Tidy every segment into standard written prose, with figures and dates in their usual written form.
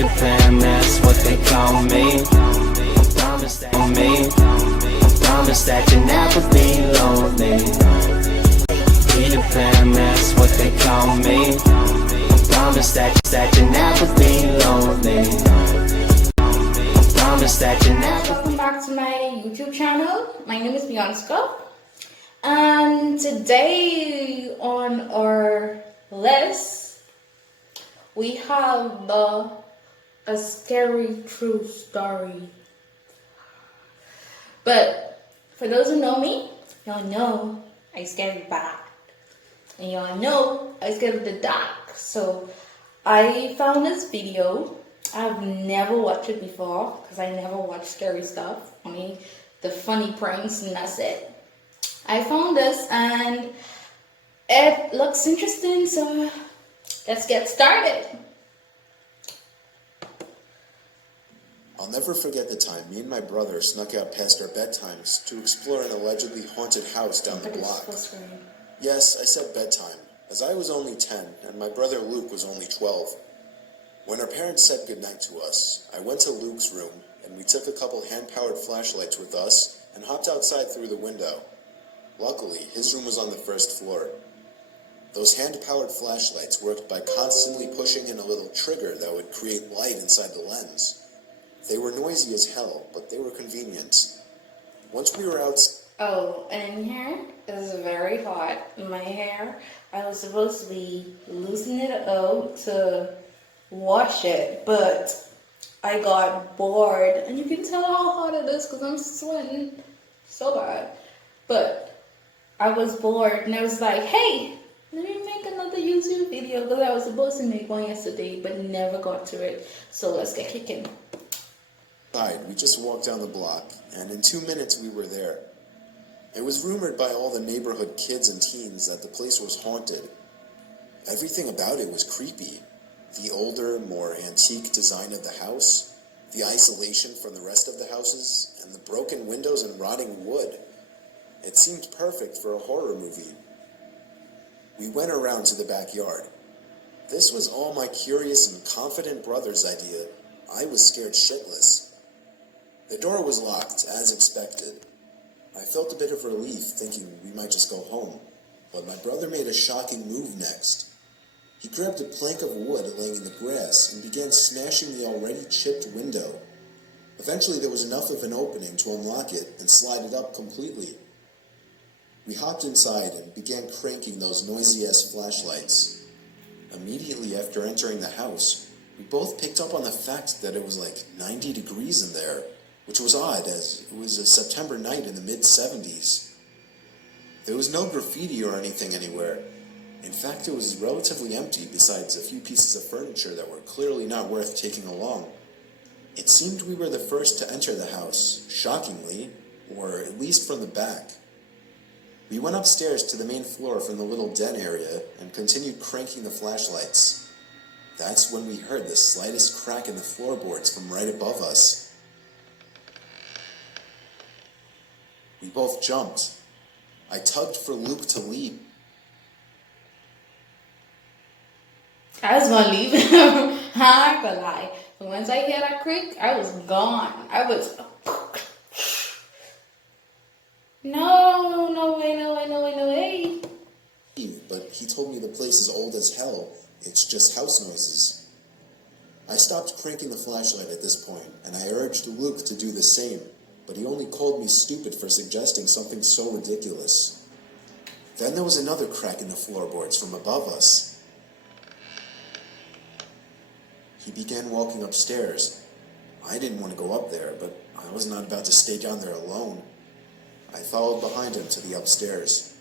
Peter Pan, that's what they call me. Promise that you never be lonely. Peter Pan, that's what they call me. Promise that you never be lonely. Promise that you never. Welcome back to my YouTube channel. My name is Bianca, and today on our list we have a scary true story. But for those who know me, y'all know I scared bad, and y'all know I scared the dark. So I found this video. I've never watched it before because I never watch scary stuff, only the funny pranks, and that's it. I found this and it looks interesting, so let's get started. I'll never forget the time me and my brother snuck out past our bedtimes to explore an allegedly haunted house down the block. Yes, I said bedtime, as I was only 10 and my brother Luke was only 12. When our parents said goodnight to us, I went to Luke's room and we took a couple hand-powered flashlights with us and hopped outside through the window. Luckily, his room was on the first floor. Those hand-powered flashlights worked by constantly pushing in a little trigger that would create light inside the lens. They were noisy as hell, but they were convenient. Once we were out... Oh, and in here is very hot. My hair, I was supposed to be loosening it out to wash it, but I got bored, and you can tell how hot it is because I'm sweating so bad. But I was bored, and I was like, hey, let me make another YouTube video, because I was supposed to make one yesterday but never got to it. So let's get kicking. We just walked down the block, and in 2 minutes we were there. It was rumored by all the neighborhood kids and teens that the place was haunted. Everything about it was creepy. The older, more antique design of the house, the isolation from the rest of the houses, and the broken windows and rotting wood. It seemed perfect for a horror movie. We went around to the backyard. This was all my curious and confident brother's idea. I was scared shitless. The door was locked, as expected. I felt a bit of relief, thinking we might just go home, but my brother made a shocking move next. He grabbed a plank of wood laying in the grass and began smashing the already chipped window. Eventually there was enough of an opening to unlock it and slide it up completely. We hopped inside and began cranking those noisy-ass flashlights. Immediately after entering the house, we both picked up on the fact that it was like 90 degrees in there, which was odd as it was a September night in the mid-70s. There was no graffiti or anything anywhere. In fact, it was relatively empty besides a few pieces of furniture that were clearly not worth taking along. It seemed we were the first to enter the house, shockingly, or at least from the back. We went upstairs to the main floor from the little den area and continued cranking the flashlights. That's when we heard the slightest crack in the floorboards from right above us. We both jumped. I tugged for Luke to leap. I was gonna leave him. I'm not gonna lie. But once I hear that creak, I was gone. I was... No way. But he told me the place is old as hell. It's just house noises. I stopped cranking the flashlight at this point, and I urged Luke to do the same, but he only called me stupid for suggesting something so ridiculous. Then there was another crack in the floorboards from above us. He began walking upstairs. I didn't want to go up there, but I was not about to stay down there alone. I followed behind him to the upstairs.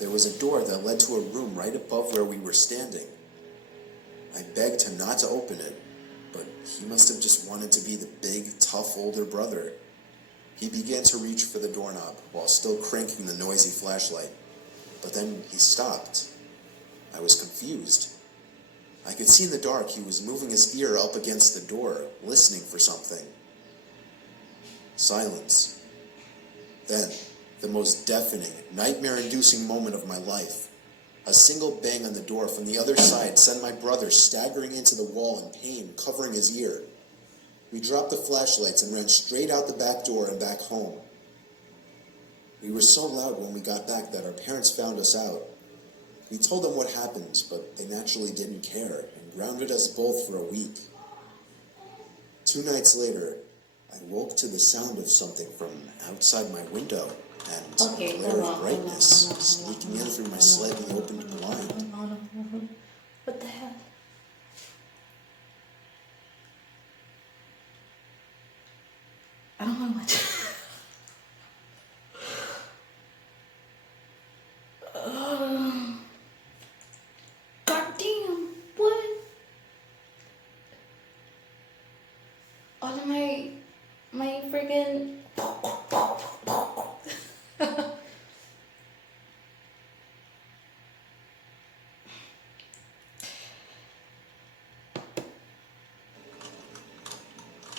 There was a door that led to a room right above where we were standing. I begged him not to open it, but he must have just wanted to be the big, tough older brother. He began to reach for the doorknob while still cranking the noisy flashlight, but then he stopped. I was confused. I could see in the dark he was moving his ear up against the door, listening for something. Silence. Then, the most deafening, nightmare-inducing moment of my life. A single bang on the door from the other side sent my brother staggering into the wall in pain, covering his ear. We dropped the flashlights and ran straight out the back door and back home. We were so loud when we got back that our parents found us out. We told them what happened, but they naturally didn't care and grounded us both for a week. 2 nights later, I woke to the sound of something from outside my window and a glare of brightness sneaking in through my slightly opened blind. What the hell? I don't know what. God damn, what? All of my friggin'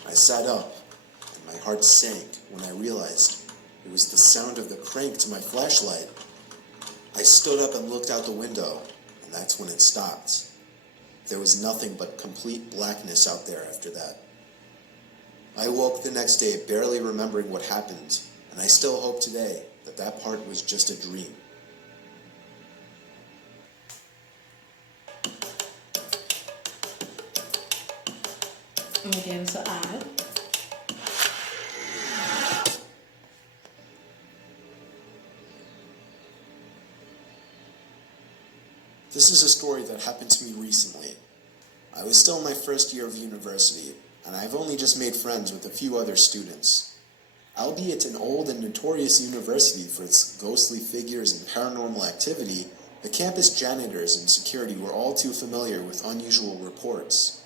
I sat up, and my heart sank when I realized it was the sound of the crank to my flashlight. I stood up and looked out the window, and that's when it stopped. There was nothing but complete blackness out there after that. I woke the next day barely remembering what happened, and I still hope today that that part was just a dream. Again, so odd. This is a story that happened to me recently. I was still in my first year of university, and I've only just made friends with a few other students. Albeit an old and notorious university for its ghostly figures and paranormal activity, the campus janitors and security were all too familiar with unusual reports.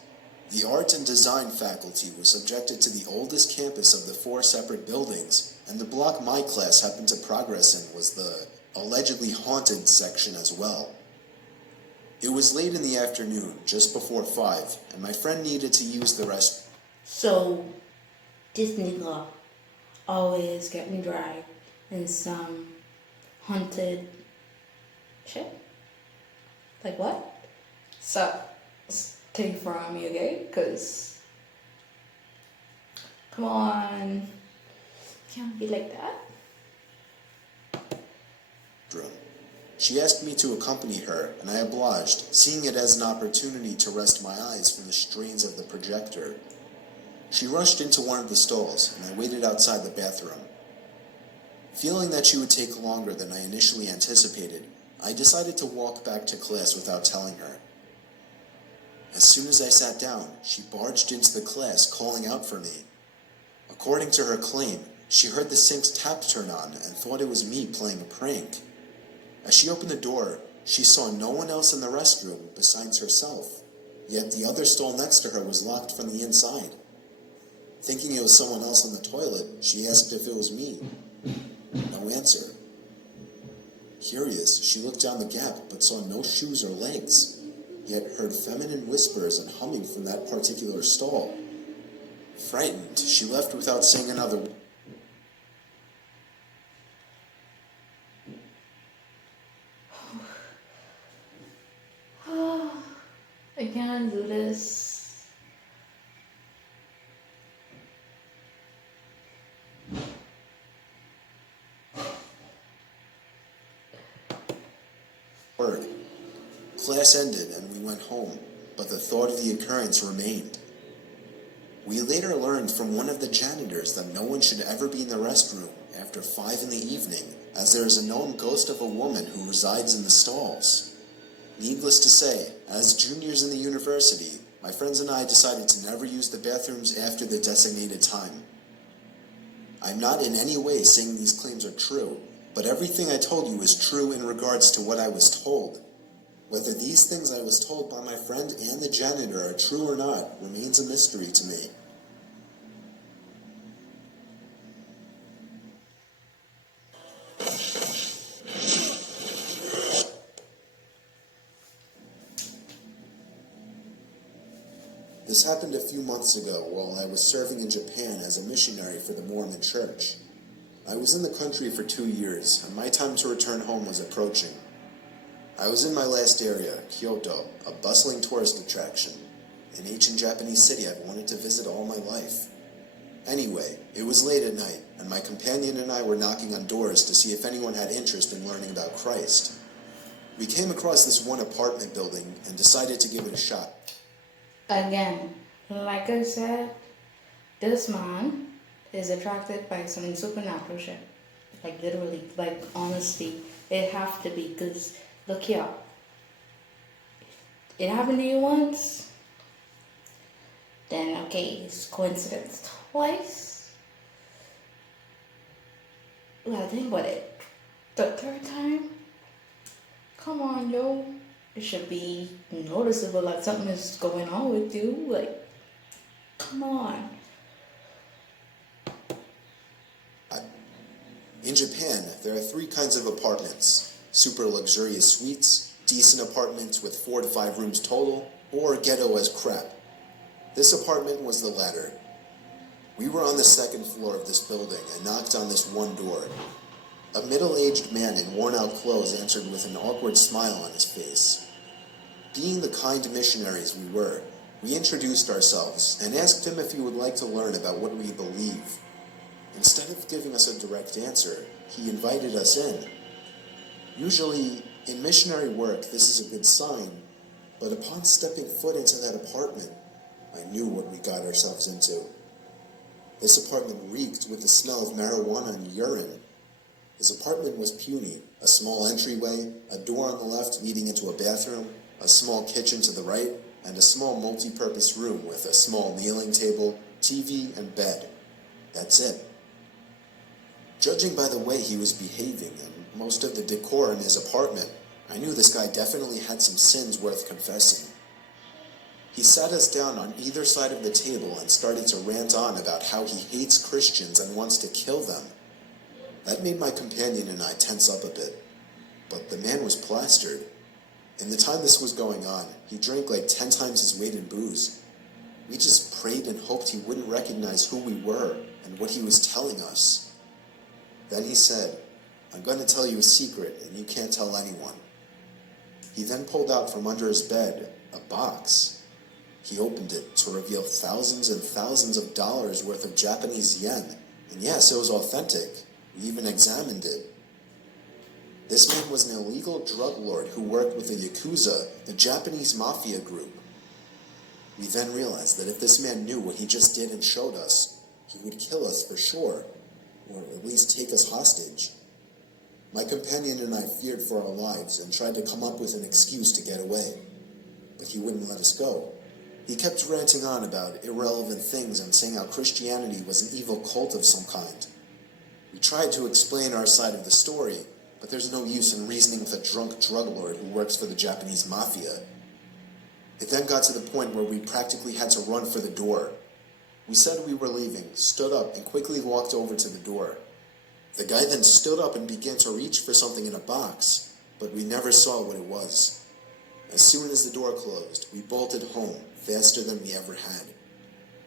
The art and design faculty was subjected to the oldest campus of the 4 separate buildings, and the block my class happened to progress in was the allegedly haunted section as well. It was late in the afternoon, just before 5, and my friend needed to use the restroom. So, this nigga always get me dragged in some haunted shit. Like what? So, stay from me, okay? Cause, come on, can't be like that. She asked me to accompany her, and I obliged, seeing it as an opportunity to rest my eyes from the strains of the projector. She rushed into one of the stalls, and I waited outside the bathroom. Feeling that she would take longer than I initially anticipated, I decided to walk back to class without telling her. As soon as I sat down, she barged into the class, calling out for me. According to her claim, she heard the sink's tap turn on and thought it was me playing a prank. As she opened the door, she saw no one else in the restroom besides herself, yet the other stall next to her was locked from the inside. Thinking it was someone else in the toilet, she asked if it was me. No answer. Curious, she looked down the gap but saw no shoes or legs, yet heard feminine whispers and humming from that particular stall. Frightened, she left without saying another word. I can't do this. Class ended and we went home, but the thought of the occurrence remained. We later learned from one of the janitors that no one should ever be in the restroom after 5 in the evening, as there is a known ghost of a woman who resides in the stalls. Needless to say, as juniors in the university, my friends and I decided to never use the bathrooms after the designated time. I'm not in any way saying these claims are true, but everything I told you is true in regards to what I was told. Whether these things I was told by my friend and the janitor are true or not remains a mystery to me. This happened a few months ago while I was serving in Japan as a missionary for the Mormon Church. I was in the country for 2 years, and my time to return home was approaching. I was in my last area, Kyoto, a bustling tourist attraction, an ancient Japanese city I've wanted to visit all my life. Anyway, it was late at night, and my companion and I were knocking on doors to see if anyone had interest in learning about Christ. We came across this one apartment building and decided to give it a shot. Again, like I said, this man is attracted by some supernatural shit. Like literally, like honestly, it have to be, because look here. It happened to you once, then okay, it's coincidence. Twice? Well, think about it. The third time? Come on, yo. It should be noticeable that something is going on with you. Like, come on. In Japan, there are 3 kinds of apartments: super luxurious suites, decent apartments with 4 to 5 rooms total, or ghetto as crap. This apartment was the latter. We were on the 2nd floor of this building and knocked on this one door. A middle-aged man in worn-out clothes answered with an awkward smile on his face. Being the kind missionaries we were, we introduced ourselves and asked him if he would like to learn about what we believe. Instead of giving us a direct answer, he invited us in. Usually, in missionary work, this is a good sign, but upon stepping foot into that apartment, I knew what we got ourselves into. This apartment reeked with the smell of marijuana and urine. His apartment was puny: a small entryway, a door on the left leading into a bathroom, a small kitchen to the right, and a small multi-purpose room with a small kneeling table, TV, and bed. That's it. Judging by the way he was behaving and most of the decor in his apartment, I knew this guy definitely had some sins worth confessing. He sat us down on either side of the table and started to rant on about how he hates Christians and wants to kill them. That made my companion and I tense up a bit, but the man was plastered. In the time this was going on, he drank like 10 times his weight in booze. We just prayed and hoped he wouldn't recognize who we were and what he was telling us. Then he said, "I'm going to tell you a secret and you can't tell anyone." He then pulled out from under his bed a box. He opened it to reveal thousands and thousands of dollars worth of Japanese yen. And yes, it was authentic. We even examined it. This man was an illegal drug lord who worked with the Yakuza, the Japanese mafia group. We then realized that if this man knew what he just did and showed us, he would kill us for sure, or at least take us hostage. My companion and I feared for our lives and tried to come up with an excuse to get away, but he wouldn't let us go. He kept ranting on about irrelevant things and saying how Christianity was an evil cult of some kind. We tried to explain our side of the story, but there's no use in reasoning with a drunk drug lord who works for the Japanese mafia. It then got to the point where we practically had to run for the door. We said we were leaving, stood up, and quickly walked over to the door. The guy then stood up and began to reach for something in a box, but we never saw what it was. As soon as the door closed, we bolted home, faster than we ever had.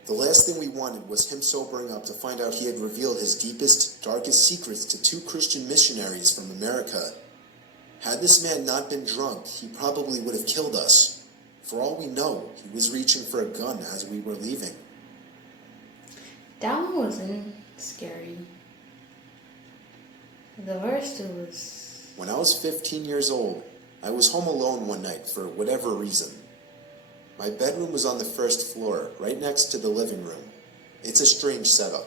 The last thing we wanted was him sobering up to find out he had revealed his deepest, darkest secrets to 2 Christian missionaries from America. Had this man not been drunk, he probably would have killed us. For all we know, he was reaching for a gun as we were leaving. That one wasn't scary. The first two was... When I was 15 years old, I was home alone one night for whatever reason. My bedroom was on the 1st floor, right next to the living room. It's a strange setup.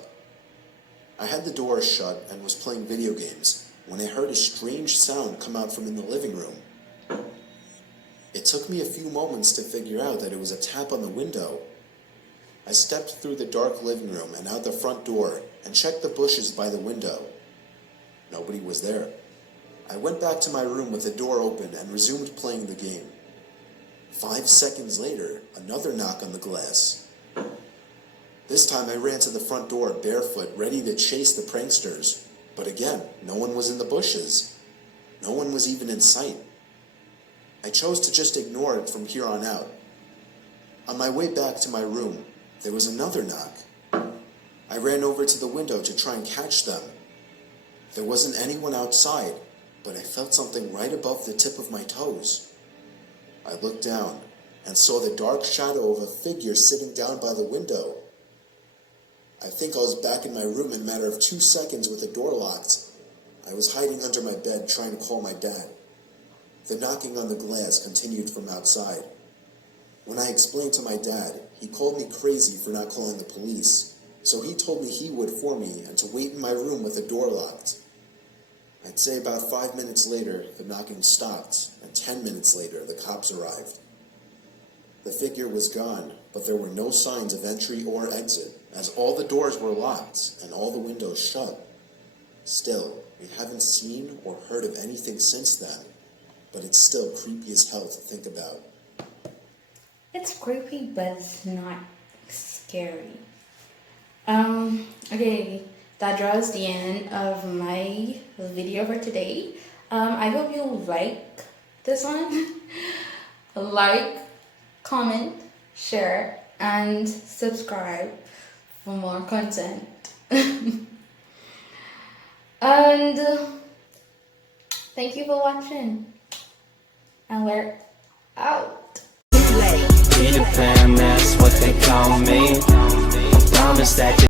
I had the door shut and was playing video games when I heard a strange sound come out from in the living room. It took me a few moments to figure out that it was a tap on the window. I stepped through the dark living room and out the front door and checked the bushes by the window. Nobody was there. I went back to my room with the door open and resumed playing the game. 5 seconds later, another knock on the glass. This time I ran to the front door barefoot, ready to chase the pranksters. But again, no one was in the bushes. No one was even in sight. I chose to just ignore it from here on out. On my way back to my room, there was another knock. I ran over to the window to try and catch them. There wasn't anyone outside, but I felt something right above the tip of my toes. I looked down and saw the dark shadow of a figure sitting down by the window. I think I was back in my room in a matter of 2 seconds with the door locked. I was hiding under my bed trying to call my dad. The knocking on the glass continued from outside. When I explained to my dad, he called me crazy for not calling the police, so he told me he would for me and to wait in my room with the door locked. I'd say about 5 minutes later, the knocking stopped, and 10 minutes later, the cops arrived. The figure was gone, but there were no signs of entry or exit, as all the doors were locked and all the windows shut. Still, we haven't seen or heard of anything since then, but it's still creepy as hell to think about. It's creepy, but it's not scary. Okay, that draws the end of my video for today. I hope you like this one. Like, comment, share, and subscribe for more content. And thank you for watching. And we're out. Peter Pan, that's what they call me. I promise that